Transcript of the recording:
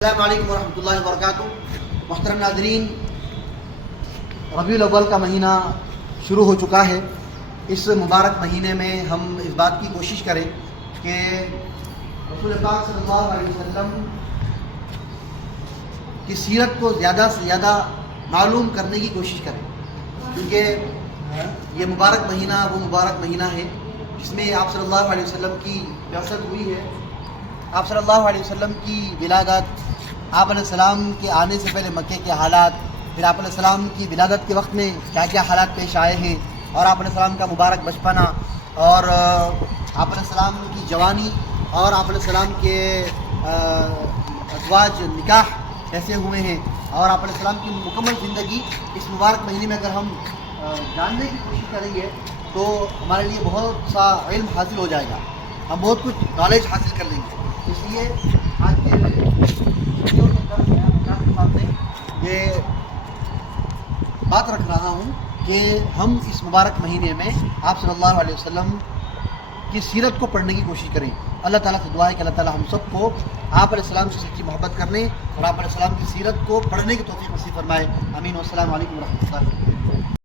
السلام علیکم ورحمۃ اللہ وبرکاتہ۔ محترم ناظرین، ربیع الاول کا مہینہ شروع ہو چکا ہے۔ اس مبارک مہینے میں ہم اس بات کی کوشش کریں کہ رسول پاک صلی اللہ علیہ وسلم کی سیرت کو زیادہ سے زیادہ معلوم کرنے کی کوشش کریں، کیونکہ یہ مبارک مہینہ وہ مبارک مہینہ ہے جس میں آپ صلی اللہ علیہ وسلم کی بعثت ہوئی ہے۔ آپ صلی اللہ علیہ وسلم کی ولادت، آپ علیہ السلام کے آنے سے پہلے مکے کے حالات، پھر آپ علیہ السلام کی ولادت کے وقت میں کیا کیا حالات پیش آئے ہیں، اور آپ علیہ السلام کا مبارک بچپنا، اور آپ علیہ السلام کی جوانی، اور آپ علیہ السلام کے ازواج نکاح کیسے ہوئے ہیں، اور آپ علیہ السلام کی مکمل زندگی اس مبارک مہینے میں اگر ہم جاننے کی کوشش کریں گے تو ہمارے لیے بہت سا علم حاصل ہو جائے گا، ہم بہت کچھ نالج حاصل کر لیں گے۔ اس لیے آج کے ویڈیو کے اندر میں آپ کے سامنے یہ بات رکھ رہا ہوں کہ ہم اس مبارک مہینے میں آپ صلی اللہ علیہ وسلم کی سیرت کو پڑھنے کی کوشش کریں۔ اللہ تعالیٰ سے دعا ہے کہ اللہ تعالیٰ ہم سب کو آپ علیہ السلام سے سچی محبت کرنے اور آپ علیہ السلام کی سیرت کو پڑھنے کی توفیق نصیب فرمائے۔ آمین۔ والسلام علیکم ورحمۃ اللہ۔